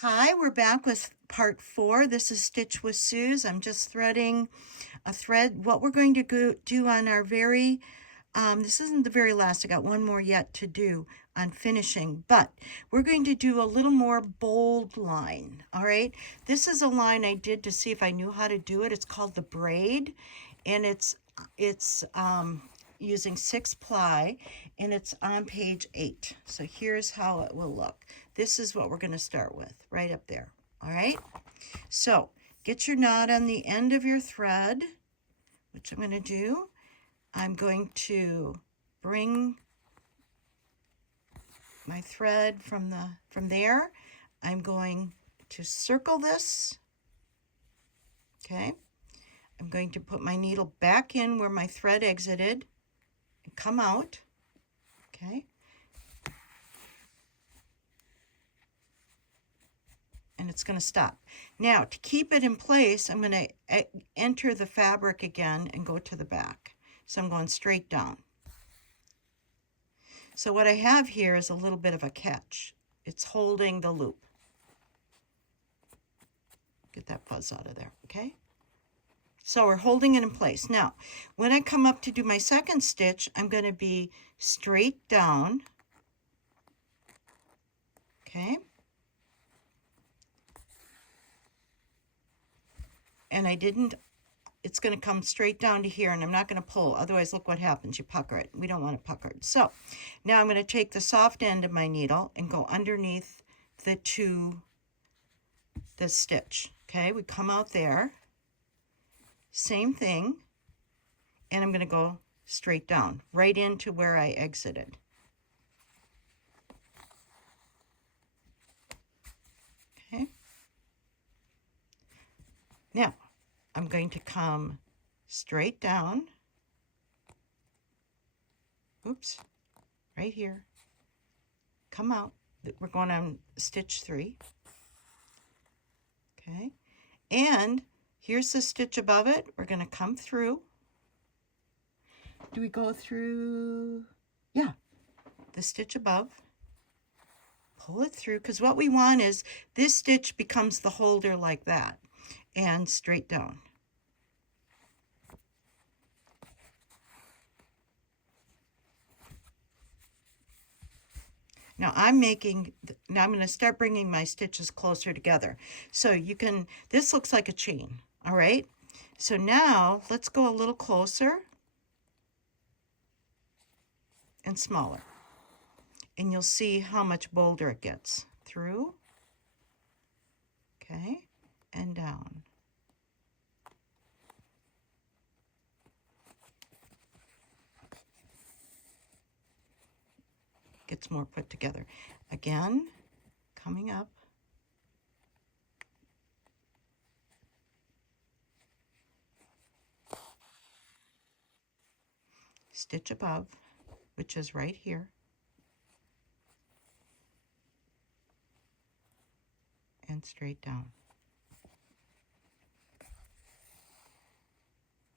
Hi, we're back with part 4. This is Stitch with Suze. I'm just threading a thread. What we're going to do on our this isn't the very last, I got one more yet to do on finishing, but we're going to do a little more bold line, all right? This is a line I did to see if I knew how to do it. It's called the Braid, and it's using 6-ply, and it's on page 8. So here's how it will look. This is what we're going to start with, right up there. All right? So get your knot on the end of your thread, which I'm going to do. I'm going to bring my thread from there. I'm going to circle this. Okay? I'm going to put my needle back in where my thread exited and come out. Okay? And it's going to stop. Now, to keep it in place, I'm going to enter the fabric again and go to the back. So I'm going straight down. So what I have here is a little bit of a catch. It's holding the loop. Get that fuzz out of there, okay? So we're holding it in place. Now, when I come up to do my second stitch, I'm going to be straight down, okay? And it's going to come straight down to here, and I'm not going to pull. Otherwise, look what happens. You pucker it. We don't want it puckered. So now I'm going to take the soft end of my needle and go underneath the stitch. Okay, we come out there. Same thing. And I'm going to go straight down, right into where I exited. Okay. Now, I'm going to come straight down. Oops, right here. Come out. We're going on stitch 3. Okay, and here's the stitch above it. We're going to come through. Do we go through? Yeah, the stitch above. Pull it through, because what we want is this stitch becomes the holder like that, and straight down. Now I'm going to start bringing my stitches closer together. So this looks like a chain, all right? So now let's go a little closer and smaller. And you'll see how much bolder it gets. Through, okay, and down. Gets more put together. Again, coming up. Stitch above, which is right here. And straight down.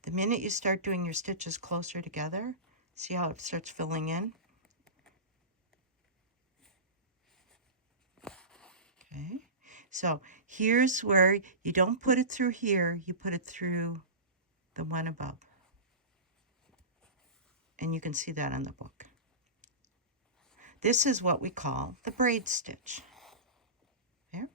The minute you start doing your stitches closer together, see how it starts filling in? Okay, so here's where you don't put it through here, you put it through the one above. And you can see that on the book. This is what we call the braid stitch. There.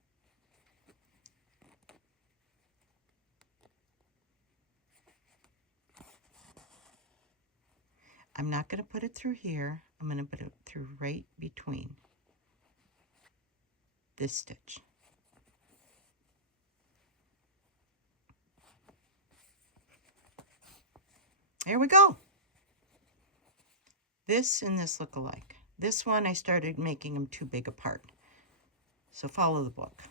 I'm not going to put it through here. I'm going to put it through right between this stitch. There we go. This and this look alike. This one I started making them too big apart. So follow the book.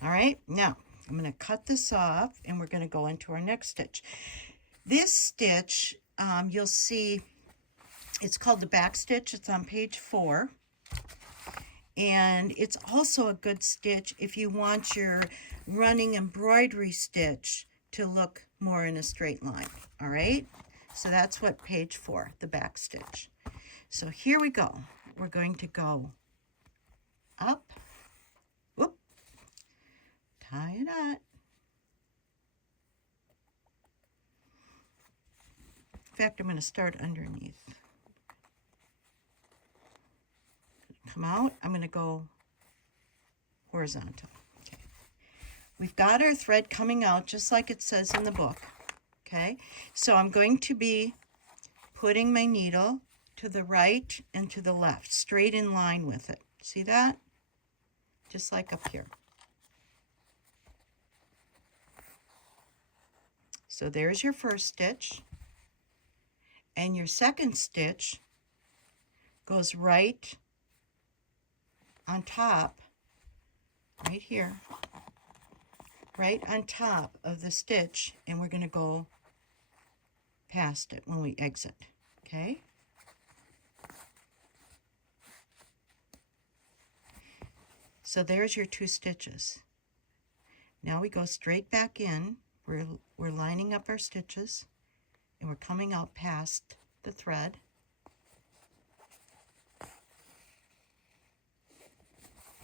All right, now I'm going to cut this off and we're going to go into our next stitch. This stitch, you'll see, it's called the Backstitch. It's on page 4. And it's also a good stitch if you want your running embroidery stitch to look more in a straight line. All right, so that's what page 4, the Backstitch. So here we go. We're going to go up fact, I'm going to start underneath. Come out. I'm going to go horizontal. Okay. We've got our thread coming out just like it says in the book. Okay. So I'm going to be putting my needle to the right and to the left, straight in line with it. See that? Just like up here. So there's your first stitch. And your second stitch goes right on top, right here, right on top of the stitch, and we're going to go past it when we exit, okay? So there's your 2 stitches. Now we go straight back in. We're lining up our stitches, and we're coming out past the thread.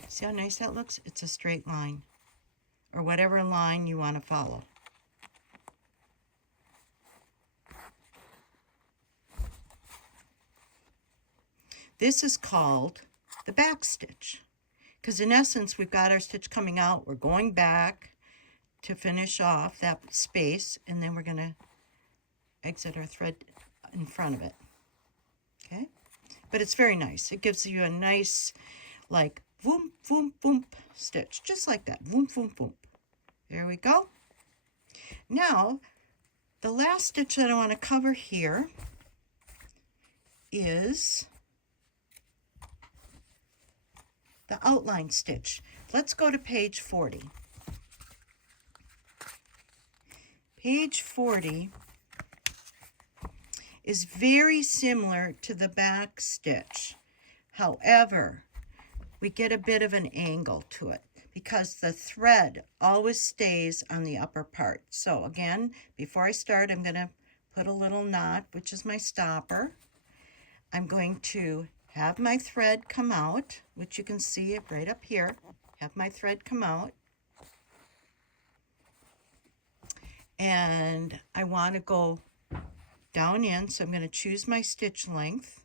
See how nice that looks? It's a straight line, or whatever line you want to follow. This is called the back stitch, because in essence we've got our stitch coming out, we're going back to finish off that space, and then we're going to exit our thread in front of it. Okay, but it's very nice. It gives you a nice, like, voom, voom, voom stitch, just like that. Voom, voom, voom. There we go. Now, the last stitch that I want to cover here is the outline stitch. Let's go to page 40. Page 40 is very similar to the back stitch. However, we get a bit of an angle to it because the thread always stays on the upper part. So again, before I start, I'm going to put a little knot, which is my stopper. I'm going to have my thread come out, which you can see it right up here. Have my thread come out. And I want to go down in, so I'm going to choose my stitch length.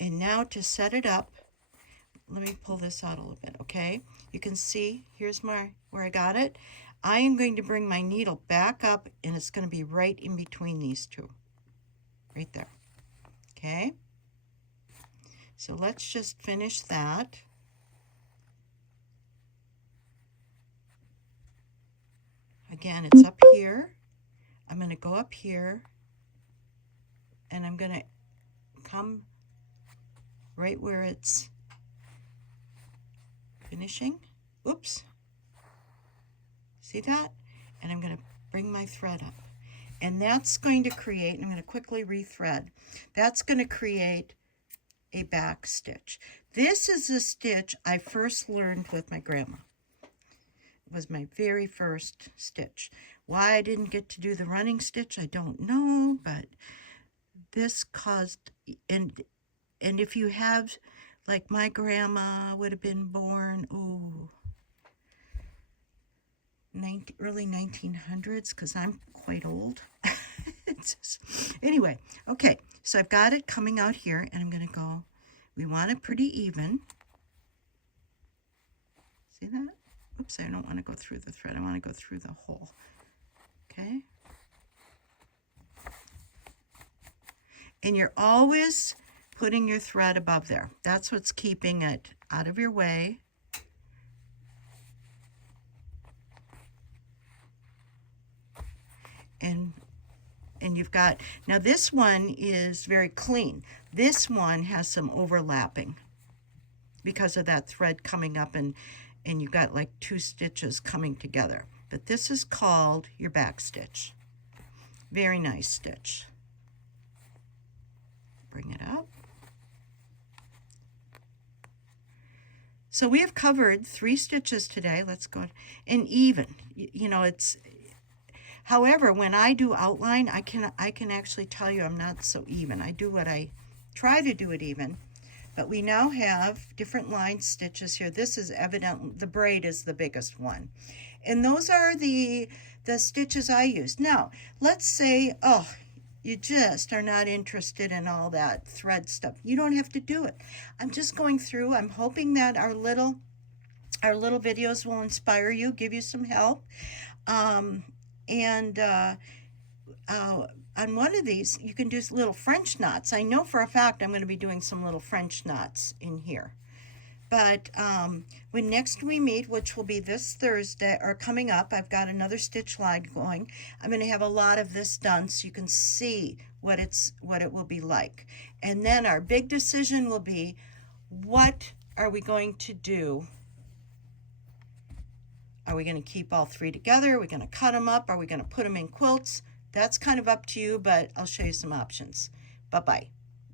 And now to set it up, let me pull this out a little bit, okay? You can see, here's where I got it. I am going to bring my needle back up, and it's going to be right in between these two. Right there, okay? So let's just finish that. Again, it's up here. I'm going to go up here, and I'm going to come right where it's finishing. Oops. See that? And I'm going to bring my thread up. And that's going to create, and I'm going to quickly rethread, that's going to create a back stitch. This is a stitch I first learned with my grandma. It was my very first stitch. Why I didn't get to do the running stitch, I don't know, but this caused, and if you have, like my grandma would have been born, early 1900s, because I'm quite old. Anyway, okay, so I've got it coming out here, and I'm going to go, we want it pretty even. See that? Oops, I don't want to go through the thread. I want to go through the hole. Okay? And you're always putting your thread above there. That's what's keeping it out of your way. And you've got, now this one is very clean. This one has some overlapping because of that thread coming up, and you've got like 2 stitches coming together. But this is called your back stitch. Very nice stitch. Bring it up. So we have covered 3 stitches today. Let's go, and even, you know, it's, however, when I do outline, I can actually tell you I'm not so even. I do what I try to do it even, But we now have different line stitches here. This is evident, the braid is the biggest one. And those are the stitches I used. Now, let's say, oh, you just are not interested in all that thread stuff. You don't have to do it. I'm just going through. I'm hoping that our little videos will inspire you, give you some help. On one of these, you can do little French knots. I know for a fact I'm going to be doing some little French knots in here. But when next we meet, which will be this Thursday, or coming up, I've got another stitch line going. I'm going to have a lot of this done so you can see what it will be like. And then our big decision will be, what are we going to do? Are we going to keep all three together? Are we going to cut them up? Are we going to put them in quilts? That's kind of up to you, but I'll show you some options. Bye-bye.